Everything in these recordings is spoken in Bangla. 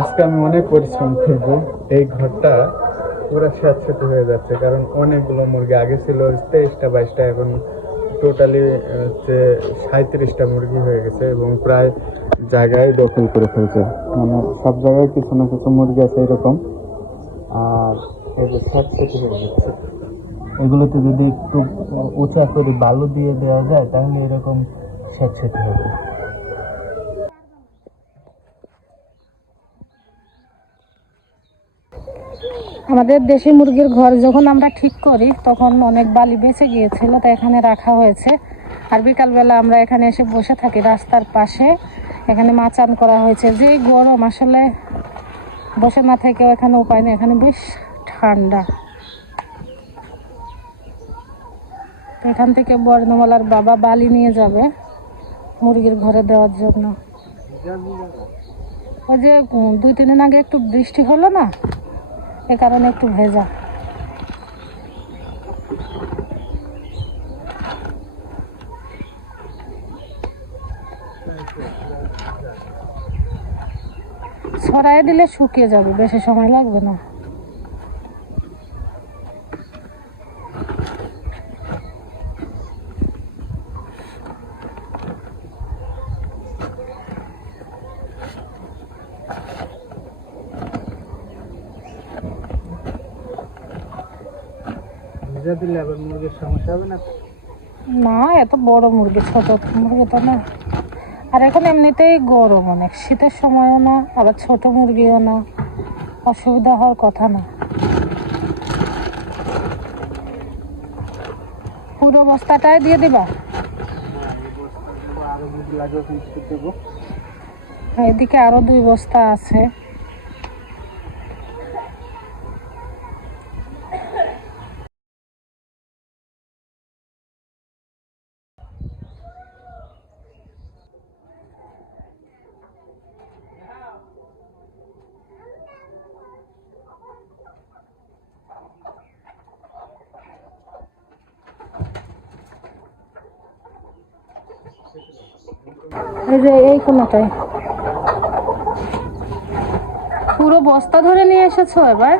আজকে আমি অনেক পরিশ্রম করবো। এই ঘরটা পুরো স্যাঁতস্যাঁতে হয়ে যাচ্ছে, কারণ অনেকগুলো মুরগি আগে ছিল 23টা 22টা, এখন টোটালি হচ্ছে 37টা মুরগি হয়ে গেছে এবং প্রায় জায়গায় দখল করে ফেলছে। মানে সব জায়গায় কিছু না কিছু মুরগি আছে এরকম। আর এই যে স্যাঁতস্যাঁতে হয়ে যাচ্ছে, এগুলোতে যদি একটু উঁচা করে বালু দিয়ে দেওয়া যায় তাহলে এরকম স্যাঁতস্যাঁতে হবে। আমাদের দেশি মুরগির ঘর যখন আমরা ঠিক করি তখন অনেক বালি বেঁচে গিয়েছিল, তাই এখানে রাখা হয়েছে। আর বিকালবেলা আমরা এখানে এসে বসে থাকি রাস্তার পাশে। এখানে মাচান করা হয়েছে। যে গরম, আসলে বসে না থেকেও এখানে উপায় নেই, এখানে বেশ ঠান্ডা। তো এখান থেকে বর্ণমালার বাবা বালি নিয়ে যাবে মুরগির ঘরে দেওয়ার জন্য। ওই যে 2-3 দিন আগে একটু বৃষ্টি হলো না, এ কারণে একটু ভেজা। ছড়াই দিলে শুকিয়ে যাবে, বেশি সময় লাগবে না। ভিজা দিলে আবার মুরগির সমস্যা হবে না? না, এত বড় মুরগি, ছোট মুরগি তো না। আর এখন এমনিতেই গরম অনেক, শীতের সময়ও না, আবার ছোট মুরগিও না, অসুবিধা হওয়ার কথা না। পুরো বস্তাটাই দিয়ে দিবা? এদিকে আরো 2 বস্তা আছে। এই যে এই কোনটায় পুরো বস্তা ধরে নিয়ে এসেছো এবার?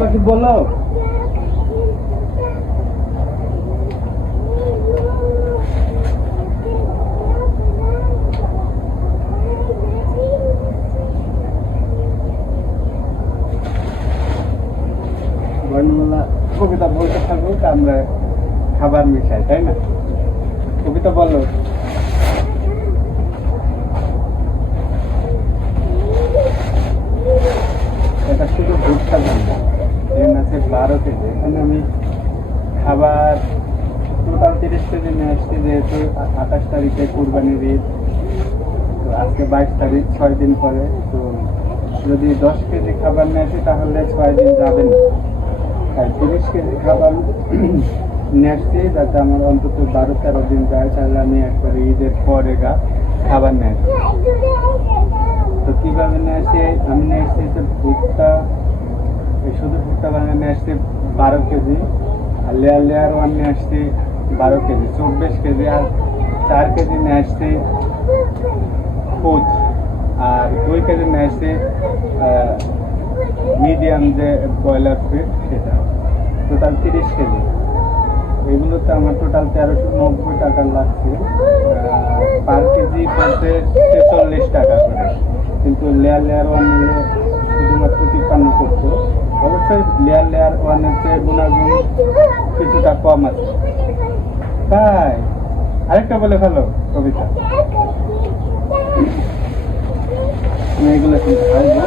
পাখি বলো। বর্ণমালা কবিতা বলতে থাকুক, আমরা খাবার মিশাই, তাই না? কবিতা বলো। এটা শুধু ভুট্টা জানবো, এই মাসে 12 কেজি। এখানে আমি খাবার টোটাল 30 কেজি নিয়ে আসছি, যেহেতু 28 তারিখে কুরবানির ঈদ, তো আজকে 22 তারিখ, 6 দিন পরে। তো যদি 10 কেজি খাবার নিয়ে আসি তাহলে 6 দিন যাবে না, তাই 30 কেজি খাবার নিয়ে আসছি, যাতে আমার অন্তত 12-13 দিন যায়। তাহলে আমি একবারে ঈদের পরে খাবার নিয়ে আসি। তো কীভাবে নিয়ে আসি? আমি নিয়ে আসছি ভুট্টা, শুধু ভুট্টা বানিয়ে নিয়ে আসছি 12 কেজি, আর লেয়ার 1 নিয়ে আসছি 12 কেজি, 24 কেজি। আর 4 কেজি নিয়ে আসছি ফুড, আর 2 কেজি নিয়ে আসছি মিডিয়াম যে ব্রয়লার ফিড, সেটা। Total 30 KG. এগুলোতে আমার টোটাল 1390 টাকা লাগছে। পার কেজি পড়ছে 46 টাকা করে, কিন্তু লেয়ার 1 নিলে শুধুমাত্র 53 করতো। অবশ্যই লেয়ার 1-এর চেয়ে গুণাগুণ কিছুটা কম আছে। তাই আরেকটা বলে ফেলো কবিতা। আমি এগুলো কিন্তু খাইবো।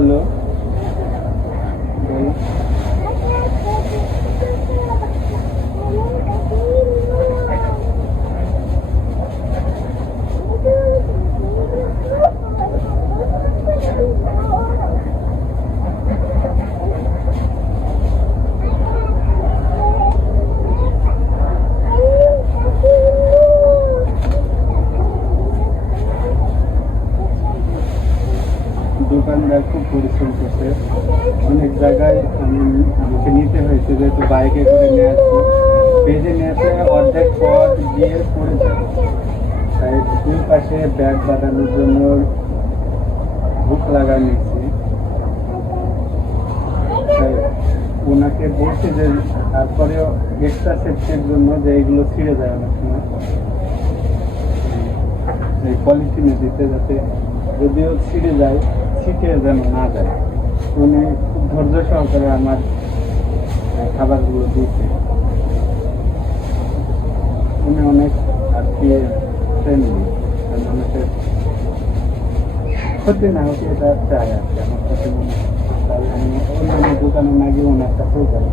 বলো বলো। দোকানদার খুব পরিশ্রম করছে, অনেক জায়গায় আমাকে নিতে হয়েছে, যেহেতু বাইকে করে নিয়ে আসছি, বেজে নিয়ে আসে অর্ধেক পথ গিয়ে পড়ে যায়। তাই দুই পাশে ব্যাগ বাঁধানোর জন্য বুক লাগা নিয়েছি। তাই ওনাকে বলছি যে তারপরেও এক্সট্রা সেফটির জন্য যে এগুলো ছিঁড়ে যায় অনেক সময়, এই পলিথিনে দিতে, যাতে যদিও ছিঁড়ে যায় ছিটে যেন না যায়। উনি খুব ধৈর্য সহকারে আমার খাবারগুলো দিয়েছে। উনি অনেক আর কি ফ্রেন্ডলি, মানুষের ক্ষতি না হচ্ছে এটা চাই আর কি আমার কাছে মনে হয়। তাই আমি অন্য দোকানে না গিয়ে ওনার কাছেও যাই।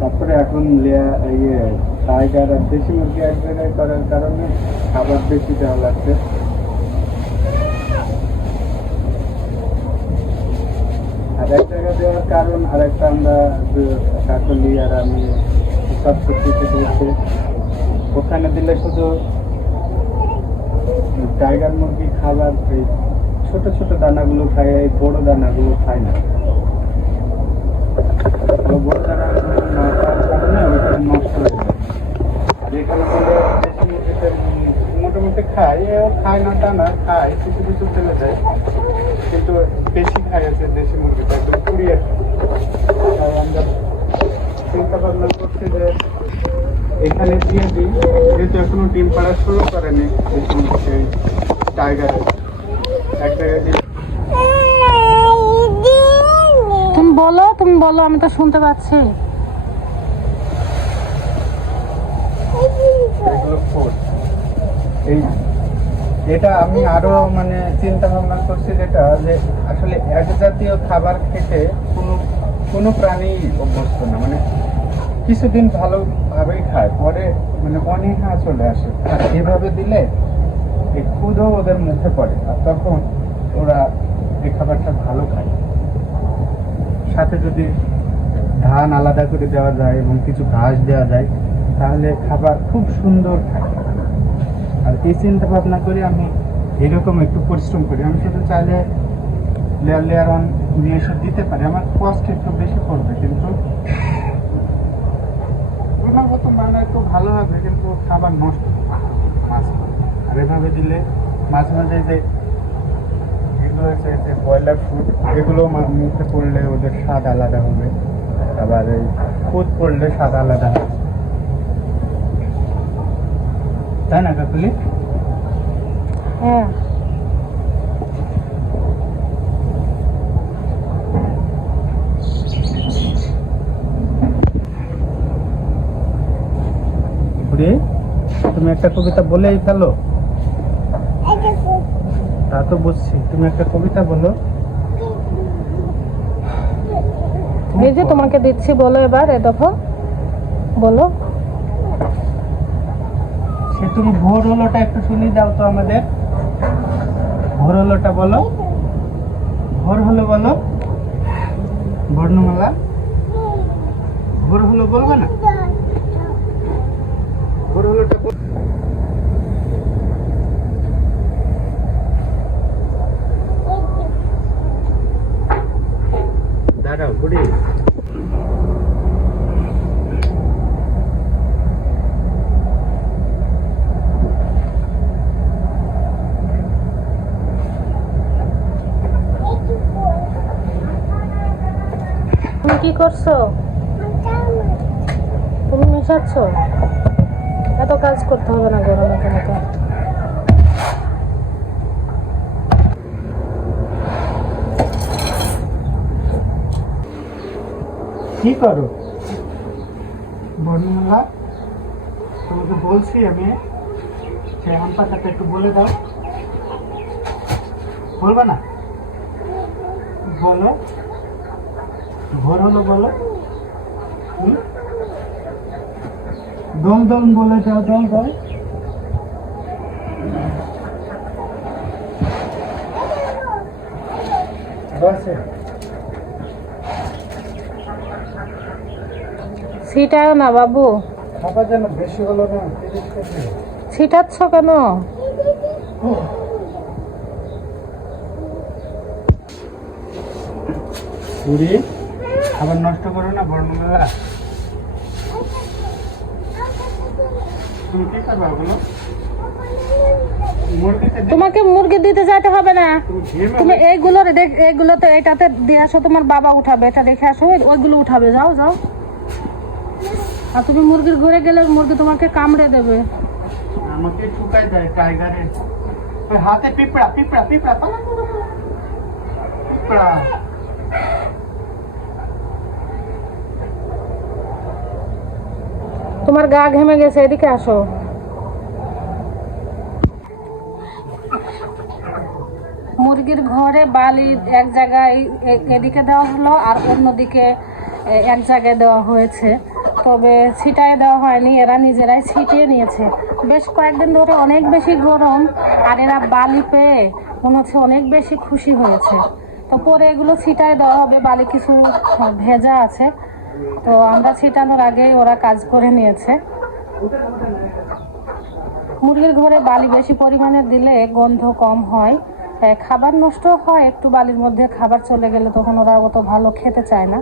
তারপরে এখন ইয়ে টাইগার আর দেশি মুরগি এক জায়গায় করার কারণে খাবার বেশি দেওয়া লাগছে। আর এক জায়গায় দেওয়ার কারণ আরেকটা, আমরা কাকলি আর আমি সব সত্যি দিচ্ছে, ওখানে দিলে শুধু টাইগার মুরগি খাবার এই ছোট ছোট দানাগুলো খায়, এই বড় দানাগুলো খায় না। বড় দানাগুলো না খাওয়ার কারণে ওইখানে নষ্ট হয়ে যায়। আর এখানে বলে দেশি মুরগিতে মোটামুটি খায়, এও খায় না তা না, খায় কিছু কিছু ফেলে যায়, কিন্তু বেশি খায় আছে দেশি মুরগিটা, একদম পুড়িয়ে। তাই আমরা চিন্তা ভাবনা করছি যে এখানে দিয়ে দিই, যেহেতু এখনো ডিম পাড়া শুরু করেনি দেশি মুরগি টাইগারের, এক জায়গায় দিয়ে। তুমি বলো, আমি তো শুনতে পাচ্ছি। এটা আমি আরো মানে চিন্তা ভাবনা করছি, যেটা যে আসলে এক জাতীয় খাবার খেতে কোনো প্রাণী অভ্যস্ত না, মানে কিছুদিন ভালোভাবেই খায়, পরে মানে অনীহা চলে আসে। আর এভাবে দিলে এই ক্ষুধও ওদের মুখে পড়ে, আর তখন ওরা এই খাবারটা ভালো খায়। সাথে যদি ধান আলাদা করে দেওয়া যায় এবং কিছু ঘাস দেওয়া যায়, তাহলে খাবার খুব সুন্দর থাকে। আর এই চিন্তা ভাবনা করে আমি এরকম একটু পরিশ্রম করি। আমি শুধু চাইলে লেয়ার লেয়ার অন নিয়ে এসে দিতে পারি, আমার কষ্ট একটু বেশি পড়বে, কিন্তু গুণগত মানে একটু ভালো হবে, কিন্তু খাবার নষ্ট মাছ। আর এভাবে দিলে মাঝে মাঝে যে এগুলো হচ্ছে যে ব্রয়লার ফুড, এগুলো মুখে পড়লে ওদের স্বাদ আলাদা হবে, আবার এই খুদ পড়লে স্বাদ আলাদা হবে, তাই না কাকুলি? হ্যাঁ। তুমি একটা কবিতা বলেই ফেলো। তা তো বুঝছি, তুমি একটা কবিতা বলো। এই যে তোমাকে দিচ্ছি, বলো এবার, এ দেখো বলো। সে তুমি ভোর হলোটা একটু শুনিয়ে দাও তো আমাদের। ভোর হলোটা বলো, ভোর হলো বলো, বর্ণমালা ভোর হলো বলবে না? ভোর হলোটা দাঁড়াও বুড়ি। তুমি কি করছো? তুমি মেশাচ্ছ? এত কাজ করতে হবে না গরমে তোমাকে। কি করো বর্ণমালা? তোমাকে বলছি আমি, সেই আম পাতাটা একটু বলে দাও। বলবা না? বলো, ভোর হলো বলো। দল দল বলে যাও, দল দল। বসে ছিটাও না বাবু, খাবার যেন বেশি হলো না। ছিটাচ্ছ কেন? পুরি খাবার নষ্ট করো না বর্ণমালা। তুমি কি করবা ওগুলো? মুরগিতে তোমাকে মুরগি দিতে যাইতে হবে না, তুমি ঘিয়ে তুমি এইগুলো এইগুলো তো এটাতে দিয়ে আসো, তোমার বাবা উঠাবে, এটা দেখে আসো, ওইগুলো উঠাবে, যাও যাও। আর তুমি মুরগির ঘরে গেলে মুরগি তোমাকে কামড়ে দেবে। আমাকে ঠুকাই দেয় টাইগারে। ওই হাতে পিঁপড়া পিঁপড়া পিঁপড়া পালা, পিঁপড়া। তোমার গা ঘেমে গেছে, এদিকে আসো। মুরগির ঘরে বালি এক জায়গায় এদিকে দেওয়া হলো, আর অন্যদিকে এক জায়গায় দেওয়া হয়েছে, তবে ছিটায় দেওয়া হয়নি, এরা নিজেরাই ছিটিয়ে নিয়েছে। বেশ কয়েকদিন ধরে অনেক বেশি গরম, আর এরা বালি পেয়ে মনে হচ্ছে অনেক বেশি খুশি হয়েছে। তো পরে এগুলো ছিটায় দেওয়া হবে, বালি কিছু ভেজা আছে, তো আমরা ছিটানোর আগেই ওরা কাজ করে নিয়েছে। মুরগির ঘরে বালি বেশি পরিমাণে দিলে গন্ধ কম হয়, খাবার নষ্ট হয় একটু, বালির মধ্যে খাবার চলে গেলে তখন ওরা অত ভালো খেতে চায় না,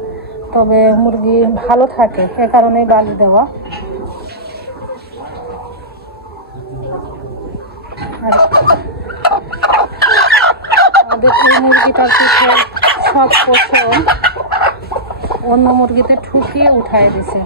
তবে মুরগি ভালো থাকে, এ কারণেই বালি দেওয়া। আর আমাদের এই মুরগিটার পিঠে সব পশম অন্য মুরগিতে ঠুকিয়ে উঠায় দিছে।